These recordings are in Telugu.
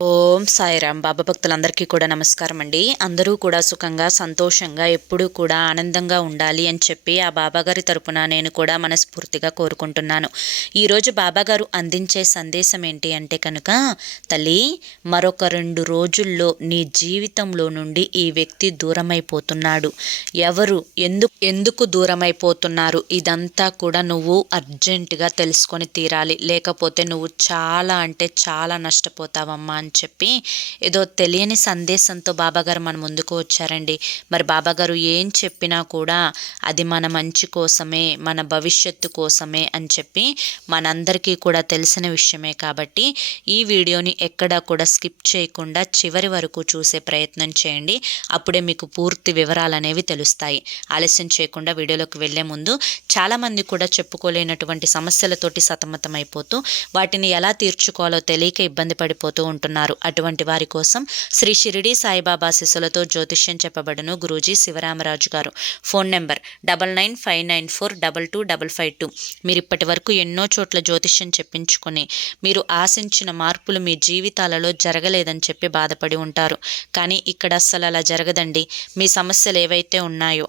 ఓం సాయిరామ్. బాబా భక్తులందరికీ కూడా నమస్కారం అండి. అందరూ కూడా సుఖంగా సంతోషంగా ఎప్పుడూ కూడా ఆనందంగా ఉండాలి అని చెప్పి ఆ బాబాగారి తరపున నేను కూడా మనస్ఫూర్తిగా కోరుకుంటున్నాను. ఈరోజు బాబాగారు అందించే సందేశం ఏంటి అంటే కనుక తల్లి మరొక రెండు రోజుల్లో నీ జీవితంలో నుండి ఈ వ్యక్తి దూరమైపోతున్నాడు. ఎవరు ఎందుకు ఎందుకు దూరమైపోతున్నారు? ఇదంతా కూడా నువ్వు అర్జెంటుగా తెలుసుకొని తీరాలి. లేకపోతే నువ్వు చాలా అంటే చాలా నష్టపోతావమ్మా అని చెప్పి ఏదో తెలియని సందేశంతో బాబాగారు మన ముందుకు వచ్చారండి. మరి బాబాగారు ఏం చెప్పినా కూడా అది మన మంచి కోసమే మన భవిష్యత్తు కోసమే అని చెప్పి మనందరికీ కూడా తెలిసిన విషయమే కాబట్టి ఈ వీడియోని ఎక్కడా కూడా స్కిప్ చేయకుండా చివరి వరకు చూసే ప్రయత్నం చేయండి. అప్పుడే మీకు పూర్తి వివరాలు అనేవి తెలుస్తాయి. ఆలస్యం చేయకుండా వీడియోలోకి వెళ్ళే ముందు చాలామంది కూడా చెప్పుకోలేనటువంటి సమస్యలతోటి సతమతమైపోతూ వాటిని ఎలా తీర్చుకోవాలో తెలియక ఇబ్బంది పడిపోతూ ఉంటున్నారు. అటువంటి వారి కోసం శ్రీ షిరిడి సాయిబాబా శిశులతో జ్యోతిష్యం చెప్పబడును గురూజీ శివరామరాజు గారు. Phone number double nine five nine four double two double five two. మీరు ఇప్పటి వరకు ఎన్నో చోట్ల జ్యోతిష్యం చెప్పించుకొని మీరు ఆశించిన మార్పులు మీ జీవితాలలో జరగలేదని చెప్పి బాధపడి ఉంటారు. కానీ ఇక్కడ అస్సలు అలా జరగదండి. మీ సమస్యలు ఏవైతే ఉన్నాయో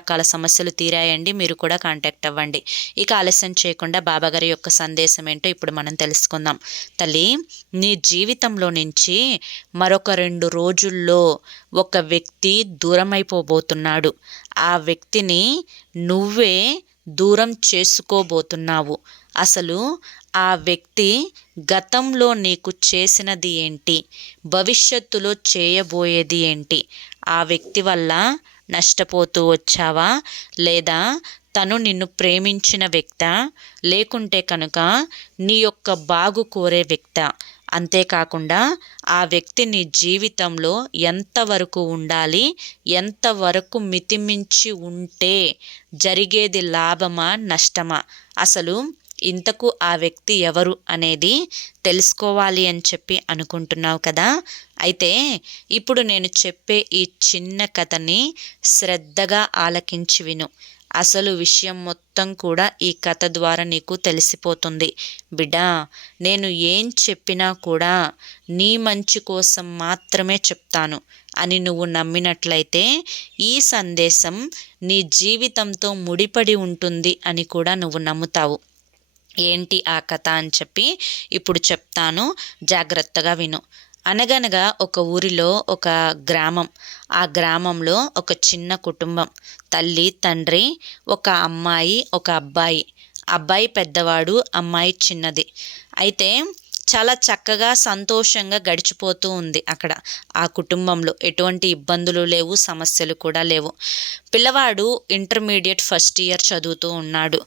రకాల సమస్యలు తీరాయండి మీరు కూడా కాంటాక్ట్ అవ్వండి. ఇక ఆలస్యం చేయకుండా బాబాగారి యొక్క సందేశం ఏంటో ఇప్పుడు మనం తెలుసుకుందాం. తల్లి నీ జీవితంలో నుంచి మరొక రెండు రోజుల్లో ఒక వ్యక్తి దూరమైపోబోతున్నాడు. ఆ వ్యక్తిని నువ్వే దూరం చేసుకోబోతున్నావు. అసలు ఆ వ్యక్తి గతంలో నీకు చేసినది ఏంటి? భవిష్యత్తులో చేయబోయేది ఏంటి? ఆ వ్యక్తి వల్ల నష్టపోతూ వచ్చావా? లేదా తను నిన్ను ప్రేమించిన వ్యక్త? లేకుంటే కనుక నీ యొక్క బాగు కోరే వ్యక్త? అంతేకాకుండా ఆ వ్యక్తి నీ జీవితంలో ఎంతవరకు ఉండాలి? ఎంతవరకు మితిమించి ఉంటే జరిగేది లాభమా నష్టమా? అసలు ఇంతకు ఆ వ్యక్తి ఎవరు అనేది తెలుసుకోవాలి అని చెప్పి అనుకుంటున్నావు కదా? అయితే ఇప్పుడు నేను చెప్పే ఈ చిన్న కథని శ్రద్ధగా ఆలకించి విను. అసలు విషయం మొత్తం కూడా ఈ కథ ద్వారా నీకు తెలిసిపోతుంది. బిడ్డా నేను ఏం చెప్పినా కూడా నీ మంచి కోసం మాత్రమే చెప్తాను అని నువ్వు నమ్మినట్లయితే ఈ సందేశం నీ జీవితంతో ముడిపడి ఉంటుంది అని కూడా నువ్వు నమ్ముతావు. ఏంటి ఆ కథ అని చెప్పి ఇప్పుడు చెప్తాను. జాగ్రత్తగా విను. అనగనగా ఒక ఊరిలో ఒక గ్రామం. ఆ గ్రామంలో ఒక చిన్న కుటుంబం. తల్లి తండ్రి ఒక అమ్మాయి ఒక అబ్బాయి. అబ్బాయి పెద్దవాడు అమ్మాయి చిన్నది. అయితే చాలా చక్కగా సంతోషంగా గడిచిపోతూ ఉంది అక్కడ. ఆ కుటుంబంలో ఎటువంటి ఇబ్బందులు లేవు సమస్యలు కూడా లేవు. పిల్లవాడు ఇంటర్మీడియట్ ఫస్ట్ ఇయర్ చదువుతూ ఉన్నాడు.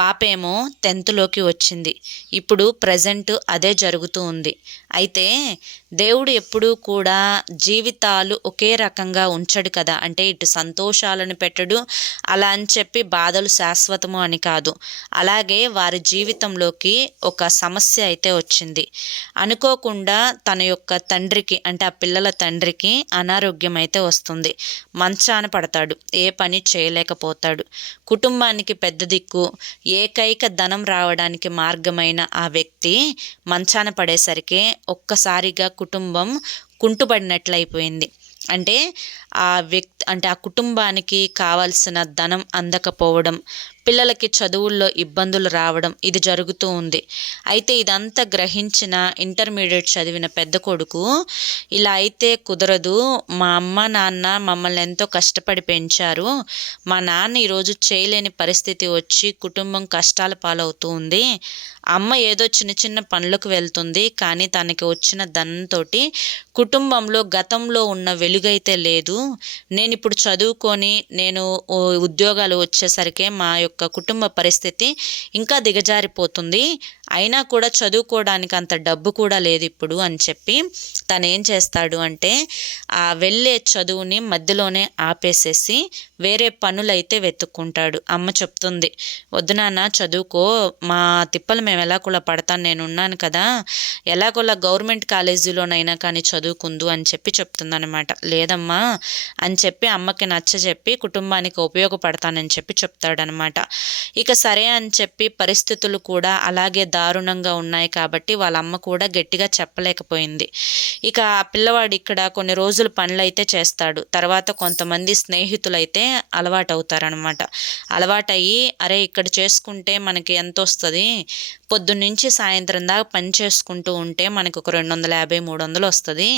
పాపేమో టెన్త్లోకి వచ్చింది. ఇప్పుడు ప్రజెంట్ అదే జరుగుతూ ఉంది. అయితే దేవుడు ఎప్పుడూ కూడా జీవితాలు ఒకే రకంగా ఉంచడు కదా. అంటే ఇటు సంతోషాలను పెట్టడు. అలా అని చెప్పి బాధలు శాశ్వతము అని కాదు. అలాగే వారి జీవితంలోకి ఒక సమస్య అయితే వచ్చింది. అనుకోకుండా తన యొక్క తండ్రికి అంటే ఆ పిల్లల తండ్రికి అనారోగ్యం అయితే వస్తుంది. మంచాన పడతాడు. ఏ పని చేయలేకపోతాడు. కుటుంబానికి పెద్ద దిక్కు. ఏకైక ధనం రావడానికి మార్గమైన ఆ వ్యక్తి మంచాన పడేసరికి ఒక్కసారిగా కుటుంబం కుంటుపడినట్లయిపోయింది. అంటే ఆ వ్యక్తి అంటే ఆ కుటుంబానికి కావాల్సిన ధనం అందకపోవడం పిల్లలకి చదువుల్లో ఇబ్బందులు రావడం ఇది జరుగుతూ ఉంది. అయితే ఇదంతా గ్రహించిన ఇంటర్మీడియట్ చదివిన పెద్ద కొడుకు ఇలా అయితే కుదరదు మా అమ్మ నాన్న మమ్మల్ని ఎంతో కష్టపడి పెంచారు. మా నాన్న ఈరోజు చేయలేని పరిస్థితి వచ్చి కుటుంబం కష్టాల పాలవుతూ ఉంది. అమ్మ ఏదో చిన్న చిన్న పనులకు వెళ్తుంది కానీ తనకి వచ్చిన ధనంతో కుటుంబంలో గతంలో ఉన్న వెలుగైతే లేదు. నేను ఇప్పుడు చదువుకొని నేను ఉద్యోగాలు వచ్చేసరికి మా యొక్క కుటుంబ పరిస్థితి ఇంకా దిగజారిపోతుంది. అయినా కూడా చదువుకోవడానికి అంత డబ్బు కూడా లేదు ఇప్పుడు అని చెప్పి తను ఏం చేస్తాడు అంటే ఆ వెళ్ళే చదువుని మధ్యలోనే ఆపేసేసి వేరే పనులైతే వెతుక్కుంటాడు. అమ్మ చెప్తుంది వద్దు నాన్న చదువుకో. మా తిప్పలు మేము ఎలాగోలా పడతాను. నేను ఉన్నాను కదా. ఎలాగోలా గవర్నమెంట్ కాలేజీలోనైనా కానీ చదువుకుందు అని చెప్పి చెప్తుందనమాట లేదమ్మా అని చెప్పి అమ్మకి నచ్చ చెప్పి కుటుంబానికి ఉపయోగపడతానని చెప్పి చెప్తాడనమాట ఇక సరే అని చెప్పి పరిస్థితులు కూడా అలాగే దారుణంగా ఉన్నాయి కాబట్టి వాళ్ళ అమ్మ కూడా గట్టిగా చెప్పలేకపోయింది. ఇక ఆ పిల్లవాడు ఇక్కడ కొన్ని రోజులు పనులు అయితే చేస్తాడు. తర్వాత కొంతమంది స్నేహితులైతే అలవాటు అవుతారనమాట అలవాటయ్యి అరే ఇక్కడ చేసుకుంటే మనకి ఎంత వస్తుంది పొద్దున్నుంచి సాయంత్రం దాకా పని చేసుకుంటూ ఉంటే మనకు ఒక రెండు వందల యాభై మూడు వందలు వస్తుంది.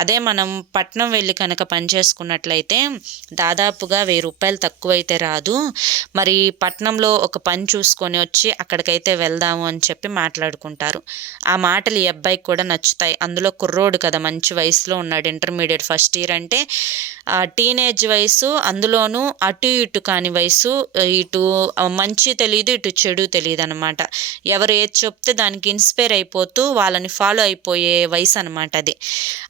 అదే మనం పట్నం వెళ్ళి కనుక పని చేసుకున్నట్లయితే దాదాపుగా వెయ్యి రూపాయలు తక్కువైతే రాదు. మరి పట్నంలో ఒక పని చూసుకొని వచ్చి అక్కడికైతే వెళ్దాము అని చెప్పి చెప్పి మాట్లాడుకుంటారు. ఆ మాటలు ఈ అబ్బాయికి కూడా నచ్చుతాయి. అందులో కుర్రోడు కదా మంచి వయసులో ఉన్నాడు ఇంటర్మీడియట్ ఫస్ట్ ఇయర్ అంటే టీనేజ్ వయసు అందులోనూ అటు ఇటు కాని వయసు ఇటు మంచి తెలియదు ఇటు చెడు తెలియదు అనమాట ఎవరు ఏది చెప్తే దానికి ఇన్స్పైర్ అయిపోతూ వాళ్ళని ఫాలో అయిపోయే వయసు అనమాట అది.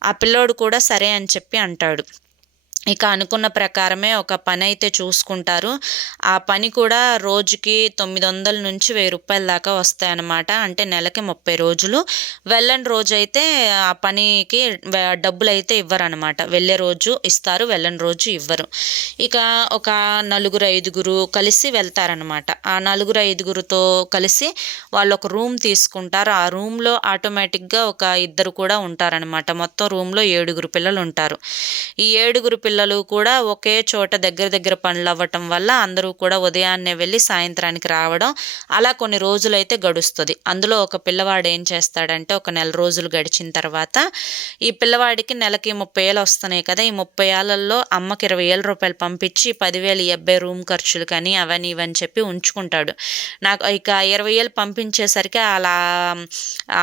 ఆ పిల్లోడు కూడా సరే అని చెప్పి అంటాడు. ఇక అనుకున్న ప్రకారమే ఒక పని అయితే చూసుకుంటారు. ఆ పని కూడా రోజుకి తొమ్మిది వందల నుంచి వెయ్యి రూపాయల దాకా వస్తాయన్నమాట. అంటే నెలకి ముప్పై రోజులు. వెళ్ళని రోజు అయితే ఆ పనికి డబ్బులు అయితే ఇవ్వరనమాట వెళ్ళే రోజు ఇస్తారు వెళ్ళని రోజు ఇవ్వరు. ఇక ఒక నలుగురు ఐదుగురు కలిసి వెళ్తారనమాట ఆ నలుగురు ఐదుగురుతో కలిసి వాళ్ళు ఒక రూమ్ తీసుకుంటారు. ఆ రూమ్లో ఆటోమేటిక్గా ఒక ఇద్దరు కూడా ఉంటారనమాట మొత్తం రూమ్లో ఏడుగురు పిల్లలు ఉంటారు. ఈ ఏడుగురు పిల్లలు పిల్లలు కూడా ఒకే చోట దగ్గర దగ్గర పనులు అవ్వటం వల్ల అందరూ కూడా ఉదయాన్నే వెళ్ళి సాయంత్రానికి రావడం అలా కొన్ని రోజులైతే గడుస్తుంది. అందులో ఒక పిల్లవాడు ఏం చేస్తాడంటే ఒక నెల రోజులు గడిచిన తర్వాత ఈ పిల్లవాడికి నెలకి ముప్పై ఏళ్ళు వస్తున్నాయి కదా ఈ ముప్పై ఏళ్ళల్లో అమ్మకి ఇరవై వేల రూపాయలు పంపించి పదివేలు ఈ అబ్బాయి రూమ్ ఖర్చులు కానీ అవని ఇవని చెప్పి ఉంచుకుంటాడు. నాకు ఇక ఇరవై ఏళ్ళు పంపించేసరికి అలా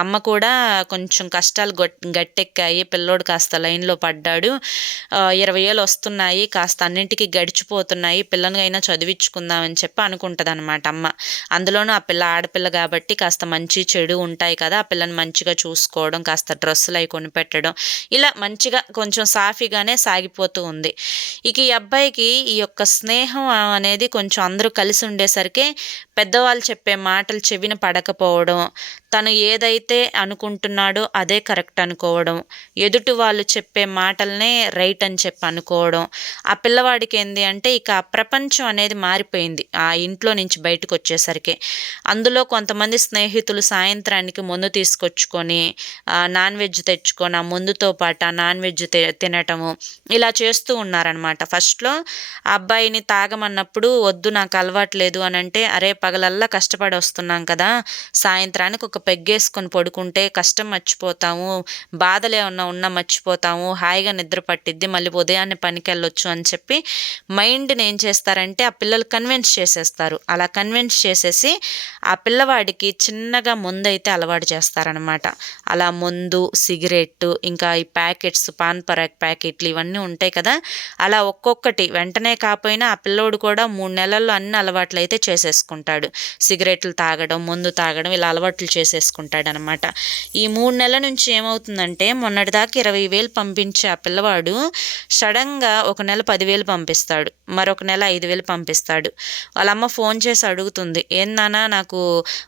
అమ్మ కూడా కొంచెం కష్టాలు గట్టెక్కాయి పిల్లోడు కాస్త లైన్లో పడ్డాడు. ఇరవై ఏళ్ళు వస్తున్నాయి కాస్త అన్నింటికి గడిచిపోతున్నాయి పిల్లని చదివించుకుందామని చెప్పి అనుకుంటుంది అనమాట అమ్మ. అందులోనూ ఆ పిల్ల ఆడపిల్ల కాబట్టి కాస్త మంచి చెడు ఉంటాయి కదా ఆ పిల్లని మంచిగా చూసుకోవడం కాస్త డ్రెస్సులు అవి కొనిపెట్టడం ఇలా మంచిగా కొంచెం సాఫీగానే సాగిపోతూ ఉంది. ఇక ఈ అబ్బాయికి ఈ యొక్క స్నేహం అనేది కొంచెం అందరూ కలిసి ఉండేసరికి పెద్దవాళ్ళు చెప్పే మాటలు చెవిన పడకపోవడం తను ఏదైతే అనుకుంటున్నాడో అదే కరెక్ట్ అనుకోవడం ఎదుటి వాళ్ళు చెప్పే మాటలనే రైట్ అని చెప్పి అనుకోవడం ఆ పిల్లవాడికి ఏంది అంటే ఇక ప్రపంచం అనేది మారిపోయింది ఆ ఇంట్లో నుంచి బయటకు వచ్చేసరికి అందులో కొంతమంది స్నేహితులు సాయంత్రానికి ముందు తీసుకొచ్చుకొని నాన్ వెజ్ తెచ్చుకొని ఆ ముందుతో పాటు ఆ నాన్ వెజ్ తినటము ఇలా చేస్తూ ఉన్నారనమాట ఫస్ట్లో ఆ అబ్బాయిని తాగమన్నప్పుడు వద్దు నాకు అలవాట్లేదు అని అంటే అరే పగలల్లా కష్టపడి వస్తున్నాం కదా సాయంత్రానికి ఒక పెగ్గేసుకొని పడుకుంటే కష్టం మర్చిపోతాము బాధలే ఉన్నా ఉన్నా మర్చిపోతాము హాయిగా నిద్ర పట్టిద్ది మళ్ళీ ఉదయాన్నే పనికి వెళ్ళొచ్చు అని చెప్పి మైండ్ని ఏం చేస్తారంటే ఆ పిల్లలు కన్విన్స్ చేసేస్తారు. అలా కన్విన్స్ చేసేసి ఆ పిల్లవాడికి చిన్నగా ముందైతే అలవాటు చేస్తారనమాట అలా ముందు సిగరెట్ ఇంకా ఈ ప్యాకెట్స్ పాన్ పరాక్ ప్యాకెట్లు ఇవన్నీ ఉంటాయి కదా అలా ఒక్కొక్కటి వెంటనే కాకపోయినా ఆ పిల్లోడు కూడా మూడు నెలల్లో అన్ని అలవాట్లు అయితే చేసేసుకుంటాడు. సిగరెట్లు తాగడం ముందు తాగడం ఇలా అలవాట్లు చేసేసుకుంటాడు అనమాట ఈ మూడు నెలల నుంచి ఏమవుతుందంటే మొన్నటిదాకా ఇరవై వేలు పంపించే ఆ పిల్లవాడు సడన్ సడన్గా ఒక నెల పదివేలు పంపిస్తాడు. మరొక నెల ఐదు వేలు పంపిస్తాడు. వాళ్ళ అమ్మ ఫోన్ చేసి అడుగుతుంది. ఏందన్నా నాకు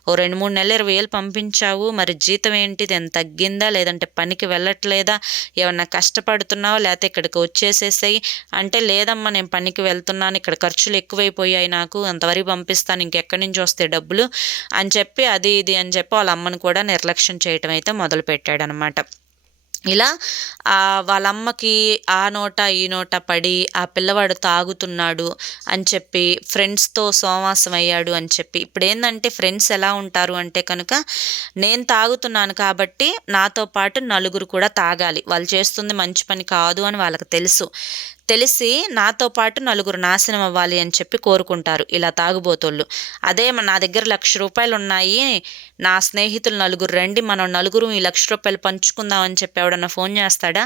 ఓ రెండు మూడు నెలలు ఇరవై వేలు పంపించావు. మరి జీతం ఏంటిది ఎంత తగ్గిందా? లేదంటే పనికి వెళ్ళట్లేదా? ఏమన్నా కష్టపడుతున్నావా? లేకపోతే ఇక్కడికి వచ్చేసేసాయి. అంటే లేదమ్మా నేను పనికి వెళ్తున్నాను. ఇక్కడ ఖర్చులు ఎక్కువైపోయాయి నాకు. అంతవరకు పంపిస్తాను. ఇంకెక్కడి నుంచి వస్తే డబ్బులు? అని చెప్పి అది ఇది అని చెప్పి వాళ్ళ అమ్మను కూడా నిర్లక్ష్యం చేయటం అయితే మొదలు పెట్టాడనమాట ఇలా వాళ్ళమ్మకి ఆ నోట ఈ నోట పడి ఆ పిల్లవాడు తాగుతున్నాడు అని చెప్పి ఫ్రెండ్స్తో సోమాసం అయ్యాడు అని చెప్పి. ఇప్పుడు ఏంటంటే ఫ్రెండ్స్ ఎలా ఉంటారు అంటే కనుక నేను తాగుతున్నాను కాబట్టి నాతో పాటు నలుగురు కూడా తాగాలి. వాళ్ళు చేస్తుంది మంచి పని కాదు అని వాళ్ళకి తెలుసు. తెలిసి నాతో పాటు నలుగురు నాశనం అవ్వాలి అని చెప్పి కోరుకుంటారు. ఇలా తాగుబోతోళ్ళు. అదే నా దగ్గర లక్ష రూపాయలు ఉన్నాయి. నా స్నేహితులు నలుగురు రండి. మనం నలుగురు ఈ లక్ష రూపాయలు పంచుకుందాం అని చెప్పి ఎవడన్నా ఫోన్ చేస్తాడా?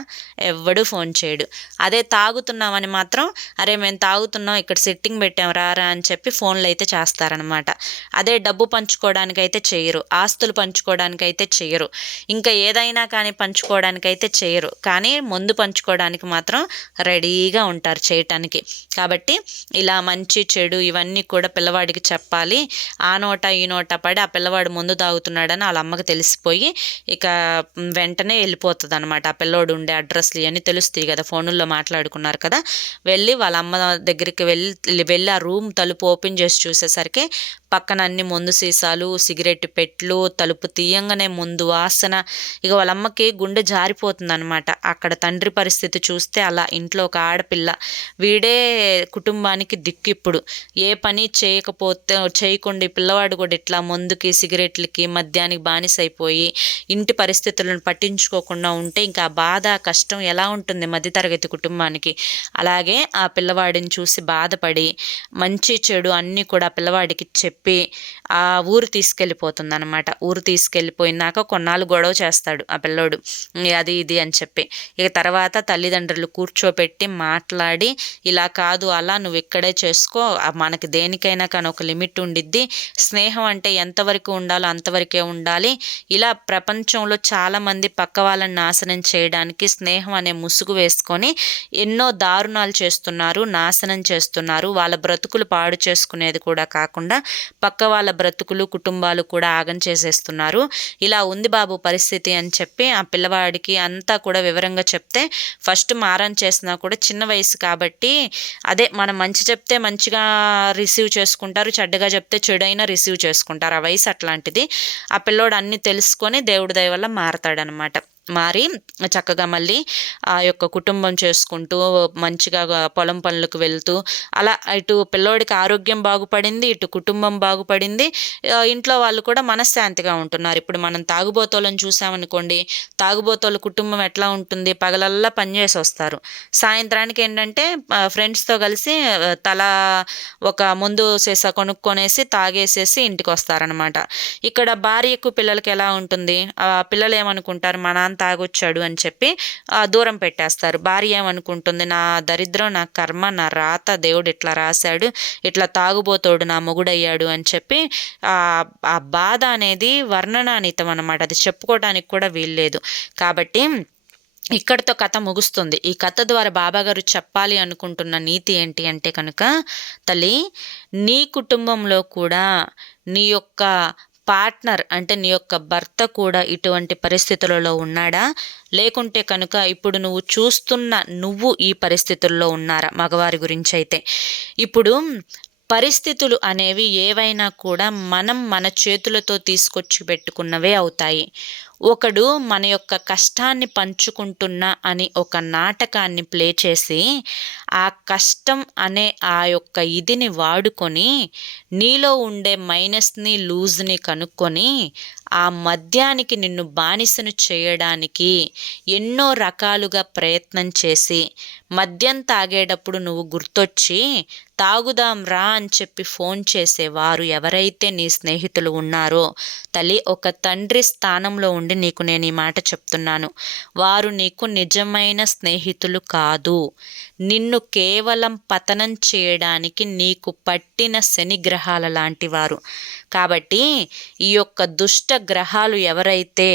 ఎవడు ఫోన్ చేయడు. అదే తాగుతున్నామని మాత్రం అరే మేము తాగుతున్నాం. ఇక్కడ సిట్టింగ్ పెట్టాం. రారా అని చెప్పి ఫోన్లు అయితే చేస్తారనమాట అదే డబ్బు పంచుకోవడానికైతే అయితే చేయరు. ఆస్తులు పంచుకోవడానికి అయితే చేయరు. ఇంకా ఏదైనా కానీ పంచుకోవడానికి అయితే చేయరు. కానీ ముందు పంచుకోవడానికి మాత్రం రెడీగా ఉంటారు చేయటానికి. కాబట్టి ఇలా మంచి చెడు ఇవన్నీ కూడా పిల్లవాడికి చెప్పాలి. ఆ నోట ఈ నోట పడి ఆ పిల్లవాడు ముందు తాగుతున్నాడని వాళ్ళ అమ్మకి తెలిసిపోయి ఇక వెంటనే వెళ్ళిపోతుంది అనమాట ఆ పిల్లోడు ఉండే అడ్రస్లు ఇవన్నీ తెలుస్తాయి కదా ఫోనుల్లో మాట్లాడుకున్నారు కదా. వెళ్ళి వాళ్ళ అమ్మ దగ్గరికి వెళ్ళి వెళ్ళి ఆ రూమ్ తలుపు ఓపెన్ చేసి చూసేసరికి పక్కన అన్ని ముందు సీసాలు సిగరెట్ పెట్లు తలుపు తీయంగానే ముందు వాసన. ఇక వాళ్ళ అమ్మకి గుండె జారిపోతుంది అనమాట అక్కడ తండ్రి పరిస్థితి చూస్తే అలా ఇంట్లో ఒక ఆడ ఆడపిల్ల. వీడే కుటుంబానికి దిక్కు ఇప్పుడు. ఏ పని చేయకపోతే చేయకుండా పిల్లవాడు కూడా ఇట్లా ముందుకి సిగరెట్లకి మద్యానికి బానిసైపోయి ఇంటి పరిస్థితులను పట్టించుకోకుండా ఉంటే ఇంకా బాధ కష్టం ఎలా ఉంటుంది మధ్యతరగతి కుటుంబానికి? అలాగే ఆ పిల్లవాడిని చూసి బాధపడి మంచి చెడు అన్నీ కూడా పిల్లవాడికి చెప్పి ఆ ఊరు తీసుకెళ్ళిపోతుంది అనమాట ఊరు తీసుకెళ్ళిపోయినాక కొన్నాళ్ళు గొడవ చేస్తాడు ఆ పిల్లోడు. అది ఇది అని చెప్పి. ఇక తర్వాత తల్లిదండ్రులు కూర్చోపెట్టి మాట్లాడి ఇలా కాదు అలా నువ్వు ఇక్కడే చేసుకో మనకి దేనికైనా కానీ ఒక లిమిట్ ఉండిద్ది. స్నేహం అంటే ఎంతవరకు ఉండాలో అంతవరకే ఉండాలి. ఇలా ప్రపంచంలో చాలామంది పక్క వాళ్ళని నాశనం చేయడానికి స్నేహం అనే ముసుగు వేసుకొని ఎన్నో దారుణాలు చేస్తున్నారు నాశనం చేస్తున్నారు. వాళ్ళ బ్రతుకులు పాడు చేసుకునేది కూడా కాకుండా పక్క వాళ్ళ బ్రతుకులు కుటుంబాలు కూడా ఆగం చేసేస్తున్నారు. ఇలా ఉంది బాబు పరిస్థితి అని చెప్పి ఆ పిల్లవాడికి అంతా కూడా వివరంగా చెప్తే ఫస్ట్ మారం చేసినా కూడా చిన్న చిన్న వయసు కాబట్టి అదే మనం మంచి చెప్తే మంచిగా రిసీవ్ చేసుకుంటారు చెడ్డగా చెప్తే చెడైనా రిసీవ్ చేసుకుంటారు. ఆ వయసు అట్లాంటిది. ఆ పిల్లోడు అన్నీ తెలుసుకొని దేవుడి దయ వల్ల మారతాడనమాట. మారి చక్కగా మళ్ళీ ఆ యొక్క కుటుంబం చేసుకుంటూ మంచిగా పొలం పనులకు వెళ్తూ అలా ఇటు పిల్లోడికి ఆరోగ్యం బాగుపడింది ఇటు కుటుంబం బాగుపడింది ఇంట్లో వాళ్ళు కూడా మనశ్శాంతిగా ఉంటున్నారు. ఇప్పుడు మనం తాగుబోతోళ్ళని చూసామనుకోండి తాగుబోతోళ్ళ కుటుంబం ఎట్లా ఉంటుంది? పగలల్లా పనిచేసి వస్తారు. సాయంత్రానికి ఏంటంటే ఫ్రెండ్స్తో కలిసి తల ఒక ముందు సీసా కొనుక్కొనేసి తాగేసేసి ఇంటికి వస్తారనమాట ఇక్కడ భార్యకు పిల్లలకి ఎలా ఉంటుంది? పిల్లలు ఏమనుకుంటారు? మా నాన్న తాగొచ్చాడు అని చెప్పి దూరం పెట్టేస్తారు. భార్య ఏమనుకుంటుంది నా దరిద్రం నా కర్మ నా రాత దేవుడు ఇట్లా రాశాడు ఇట్లా తాగుబోతోడు నా మొగుడయ్యాడు అని చెప్పి ఆ బాధ అనేది వర్ణనానీతం అనమాట అది చెప్పుకోవడానికి కూడా వీల్లేదు. కాబట్టి ఇక్కడితో కథ ముగుస్తుంది. ఈ కథ ద్వారా బాబాగారు చెప్పాలి అనుకుంటున్న నీతి ఏంటి అంటే కనుక తల్లి నీ కుటుంబంలో కూడా నీ యొక్క పార్ట్నర్ అంటే నీ యొక్క భర్త కూడా ఇటువంటి పరిస్థితులలో ఉన్నాడా? లేకుంటే కనుక ఇప్పుడు నువ్వు చూస్తున్న నువ్వు ఈ పరిస్థితుల్లో ఉన్నారా? మగవారి గురించి అయితే. ఇప్పుడు పరిస్థితులు అనేవి ఏవైనా కూడా మనం మన చేతులతో తీసుకొచ్చి పెట్టుకున్నవే అవుతాయి. ఒకడు మన యొక్క కష్టాన్ని పంచుకుంటున్నా అని ఒక నాటకాన్ని ప్లే చేసి ఆ కష్టం అనే ఆ యొక్క ఇదిని వాడుకొని నీలో ఉండే మైనస్ని లూజ్ని కనుక్కొని ఆ మద్యానికి నిన్ను బానిసను చేయడానికి ఎన్నో రకాలుగా ప్రయత్నం చేసి మద్యం తాగేటప్పుడు నువ్వు గుర్తొచ్చి తాగుదాం రా అని చెప్పి ఫోన్ చేసేవారు. ఎవరైతే నీ స్నేహితులు ఉన్నారో తల్లి ఒక తండ్రి స్థానంలో ఉండి నీకు నేను ఈ మాట చెప్తున్నాను. వారు నీకు నిజమైన స్నేహితులు కాదు. నిన్ను కేవలం పతనం చేయడానికి నీకు పట్టిన శని గ్రహాల లాంటి వారు. కాబట్టి ఈ యొక్క దుష్ట గ్రహాలు ఎవరైతే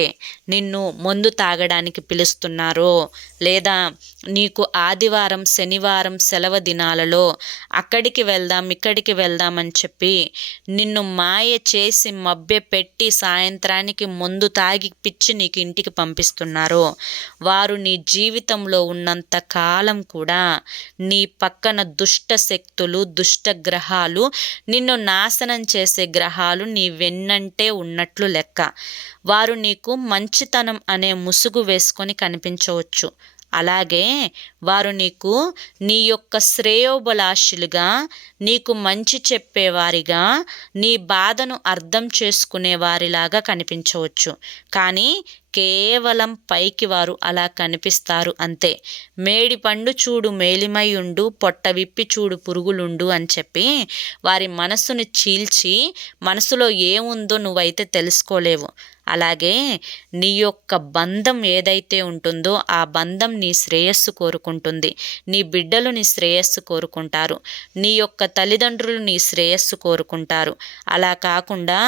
నిన్ను మందు తాగడానికి పిలుస్తున్నారో లేదా నీకు ఆదివారం శనివారం సెలవు దినాలలో అక్కడికి వెళ్దాం ఇక్కడికి వెళ్దాం అని చెప్పి నిన్ను మాయ చేసి మభ్య పెట్టి సాయంత్రానికి ముందు తాగి పిచ్చి నీకు ఇంటికి పంపిస్తున్నారు. వారు నీ జీవితంలో ఉన్నంత కాలం కూడా నీ పక్కన దుష్ట శక్తులు దుష్ట గ్రహాలు నిన్ను నాశనం చేసే గ్రహాలు నీ వెన్నంటే ఉన్నట్లు లెక్క. వారు నీకు మంచితనం అనే ముసుగు వేసుకొని కనిపించవచ్చు. అలాగే వారు నీకు నీ యొక్క శ్రేయోబలాశులుగా నీకు మంచి చెప్పేవారిగా నీ బాధను అర్థం చేసుకునే వారిలాగా కనిపించవచ్చు. కానీ కేవలం పైకి వారు అలా కనిపిస్తారు అంతే. మేడి పండు చూడు మేలిమయుండు పొట్ట విప్పి చూడు పురుగులుండు అని చెప్పి వారి మనస్సును చీల్చి మనసులో ఏముందో నువ్వైతే తెలుసుకోలేవు. అలాగే నీ యొక్క బంధం ఏదైతే ఉంటుందో ఆ బంధం నీ శ్రేయస్సు కోరుకుంటుంది. నీ బిడ్డలు నీ శ్రేయస్సు కోరుకుంటారు. నీ యొక్క తల్లిదండ్రులు నీ శ్రేయస్సు కోరుకుంటారు. అలా కాకుండా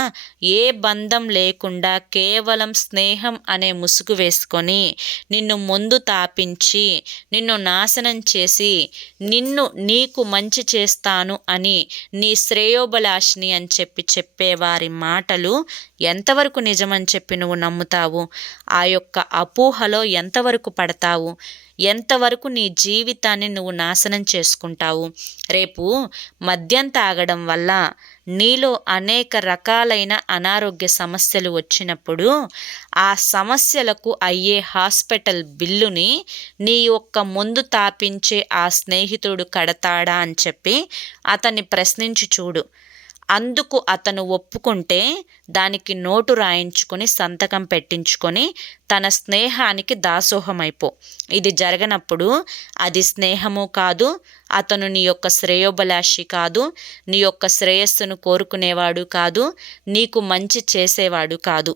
ఏ బంధం లేకుండా కేవలం స్నేహం అనే ముసుగు వేసుకొని నిన్ను ముందు తాపించి నిన్ను నాశనం చేసి నిన్ను నీకు మంచి చేస్తాను అని నీ శ్రేయోబలాషిని అని చెప్పి చెప్పేవారి మాటలు ఎంతవరకు నిజమని చెప్పి నువ్వు నమ్ముతావు. ఆ యొక్క అపోహలో ఎంతవరకు పడతావు? ఎంతవరకు నీ జీవితాన్ని నువ్వు నాశనం చేసుకుంటావు? రేపు మద్యం తాగడం వల్ల నీలో అనేక రకాలైన అనారోగ్య సమస్యలు వచ్చినప్పుడు ఆ సమస్యలకు అయ్యే హాస్పిటల్ బిల్లుని నీ యొక్క ముందు తాపించే ఆ స్నేహితుడు కడతాడా అని చెప్పి అతన్ని ప్రశ్నించి చూడు. అందుకు అతను ఒప్పుకుంటే దానికి నోటు రాయించుకొని సంతకం పెట్టించుకొని తన స్నేహానికి దాసోహమైపో. ఇది జరగనప్పుడు అది స్నేహము కాదు అతను నీ యొక్క శ్రేయోభిలాషి కాదు నీ యొక్క శ్రేయస్సును కోరుకునేవాడు కాదు నీకు మంచి చేసేవాడు కాదు.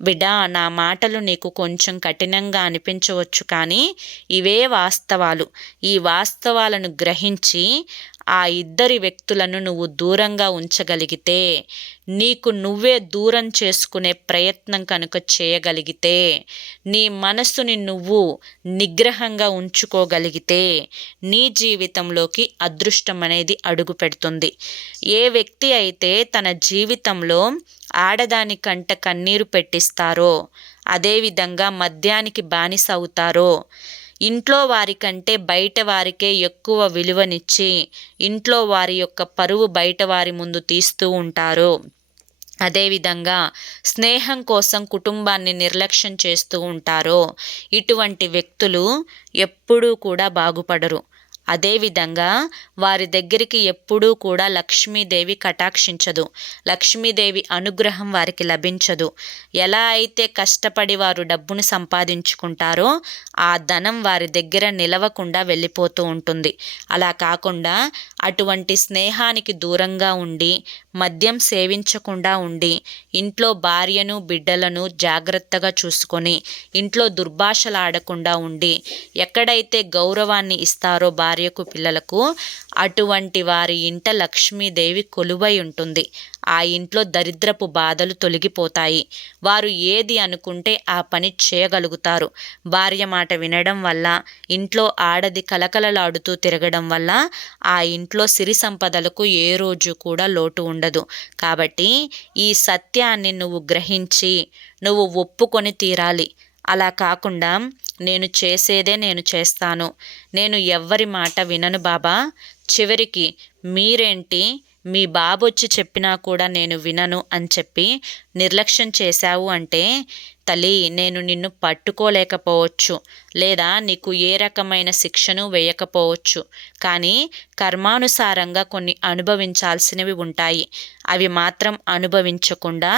బిడా నా మాటలు నీకు కొంచెం కఠినంగా అనిపించవచ్చు కానీ ఇవే వాస్తవాలు. ఈ వాస్తవాలను గ్రహించి ఆ ఇద్దరి వ్యక్తులను నువ్వు దూరంగా ఉంచగలిగితే నీకు నువ్వే దూరం చేసుకునే ప్రయత్నం కనుక చేయగలిగితే నీ మనస్సుని నువ్వు నిగ్రహంగా ఉంచుకోగలిగితే నీ జీవితంలోకి అదృష్టం అనేది అడుగు పెడుతుంది. ఏ వ్యక్తి అయితే తన జీవితంలో ఆడదాని కంట కన్నీరు పెట్టిస్తారో అదేవిధంగా మద్యానికి బానిస అవుతారో ఇంట్లో వారికంటే బయట వారికే ఎక్కువ విలువనిచ్చి ఇంట్లో వారి యొక్క పరువు బయట వారి ముందు తీస్తూ ఉంటారు. అదేవిధంగా స్నేహం కోసం కుటుంబాన్ని నిర్లక్ష్యం చేస్తూ ఉంటారో. ఇటువంటి వ్యక్తులు ఎప్పుడూ కూడా బాగుపడరు. అదేవిధంగా వారి దగ్గరికి ఎప్పుడూ కూడా లక్ష్మీదేవి కటాక్షించదు. లక్ష్మీదేవి అనుగ్రహం వారికి లభించదు. ఎలా అయితే కష్టపడి వారు డబ్బును సంపాదించుకుంటారో ఆ ధనం వారి దగ్గర నిలవకుండా వెళ్ళిపోతూ ఉంటుంది. అలా కాకుండా అటువంటి స్నేహానికి దూరంగా ఉండి మద్యం సేవించకుండా ఉండి ఇంట్లో భార్యను బిడ్డలను జాగ్రత్తగా చూసుకొని ఇంట్లో దుర్భాషలాడకుండా ఉండి ఎక్కడైతే గౌరవాన్ని ఇస్తారో భార్యకు పిల్లలకు అటువంటి వారి ఇంట లక్ష్మీదేవి కొలువై ఉంటుంది. ఆ ఇంట్లో దరిద్రపు బాధలు తొలగిపోతాయి. వారు ఏది అనుకుంటే ఆ పని చేయగలుగుతారు. భార్య మాట వినడం వల్ల ఇంట్లో ఆడది కలకలలాడుతూ తిరగడం వల్ల ఆ ఇంట్లో సిరి సంపదలకు ఏ రోజు కూడా లోటు ఉండదు. కాబట్టి ఈ సత్యాన్ని నువ్వు గ్రహించి నువ్వు ఒప్పుకొని తీరాలి. అలా కాకుండా నేను చేసేదే నేను చేస్తాను. నేను ఎవ్వరి మాట వినను బాబా. చివరికి మీరేంటి? మీ బాబు వచ్చి చెప్పినా కూడా నేను వినను అని చెప్పి నిర్లక్ష్యం చేశావు అంటే తల్లి నేను నిన్ను పట్టుకోలేకపోవచ్చు లేదా నీకు ఏ రకమైన శిక్షను వేయకపోవచ్చు. కానీ కర్మానుసారంగా కొన్ని అనుభవించాల్సినవి ఉంటాయి. అవి మాత్రం అనుభవించకుండా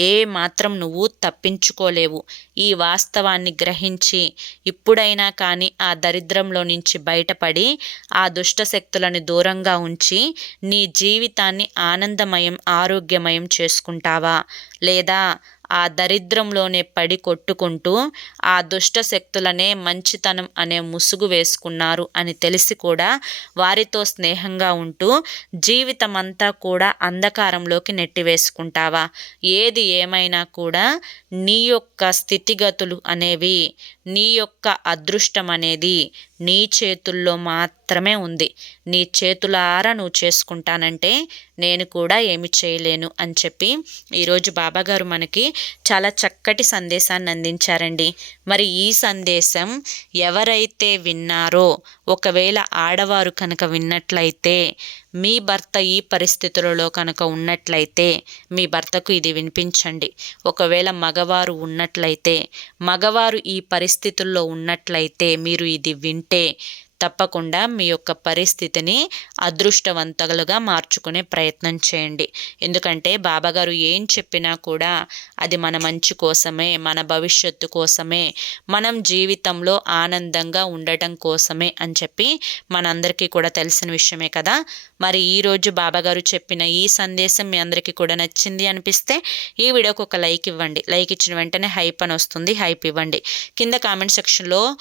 ఏ మాత్రం నువ్వు తప్పించుకోలేవు. ఈ వాస్తవాన్ని గ్రహించి ఇప్పుడైనా కానీ ఆ దరిద్రంలో నుంచి బయటపడి ఆ దుష్ట శక్తులను దూరంగా ఉంచి నీ జీవితాన్ని ఆనందమయం ఆరోగ్యమయం చేసుకుంటావా? లేదా ఆ దరిద్రంలోనే పడి కొట్టుకుంటూ ఆ దుష్ట శక్తులనే మంచితనం అనే ముసుగు వేసుకున్నారు అని తెలిసి కూడా వారితో స్నేహంగా ఉంటూ జీవితం అంతా కూడా అంధకారంలోకి నెట్టివేసుకుంటావా? ఏది ఏమైనా కూడా నీ యొక్క స్థితిగతులు అనేవి నీ యొక్క అదృష్టం అనేది నీ చేతుల్లో మాత్రమే ఉంది. నీ చేతులారా నువ్వు చేసుకుంటానంటే నేను కూడా ఏమి చేయలేను అని చెప్పి ఈరోజు బాబాగారు మనకి చాలా చక్కటి సందేశాన్ని అందించారండి. మరి ఈ సందేశం ఎవరైతే విన్నారో ఒకవేళ ఆడవారు కనుక విన్నట్లయితే మీ భర్త ఈ పరిస్థితులలో కనుక ఉన్నట్లయితే మీ భర్తకు ఇది వినిపించండి. ఒకవేళ మగవారు ఉన్నట్లయితే మగవారు ఈ పరిస్థితుల్లో ఉన్నట్లయితే మీరు ఇది వింటే తప్పకుండా మీ యొక్క పరిస్థితిని అదృష్టవంతులుగా మార్చుకునే ప్రయత్నం చేయండి. ఎందుకంటే బాబాగారు ఏం చెప్పినా కూడా అది మన మంచి కోసమే మన భవిష్యత్తు కోసమే మనం జీవితంలో ఆనందంగా ఉండటం కోసమే అని చెప్పి మనందరికీ కూడా తెలిసిన విషయమే కదా. మరి ఈరోజు బాబాగారు చెప్పిన ఈ సందేశం మీ అందరికీ కూడా నచ్చింది అనిపిస్తే ఈ వీడియోకి ఒక లైక్ ఇవ్వండి. లైక్ ఇచ్చిన వెంటనే హైప్ అని వస్తుంది. హైప్ ఇవ్వండి. కింద కామెంట్ సెక్షన్లో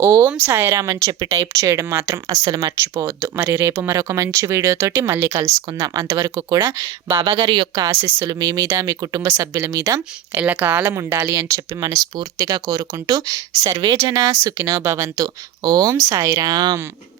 ఓం సాయిరామ్ అని చెప్పి టైప్ చేయడం మాత్రం అస్సలు మర్చిపోవద్దు. మరి రేపు మరొక మంచి వీడియోతోటి మళ్ళీ కలుసుకుందాం. అంతవరకు కూడా బాబాగారి యొక్క ఆశీస్సులు మీ మీద మీ కుటుంబ సభ్యుల మీద ఎల్లకాలం ఉండాలి అని చెప్పి మనస్ఫూర్తిగా కోరుకుంటూ సర్వేజన సుఖినో భవంతు. ఓం సాయిరామ్.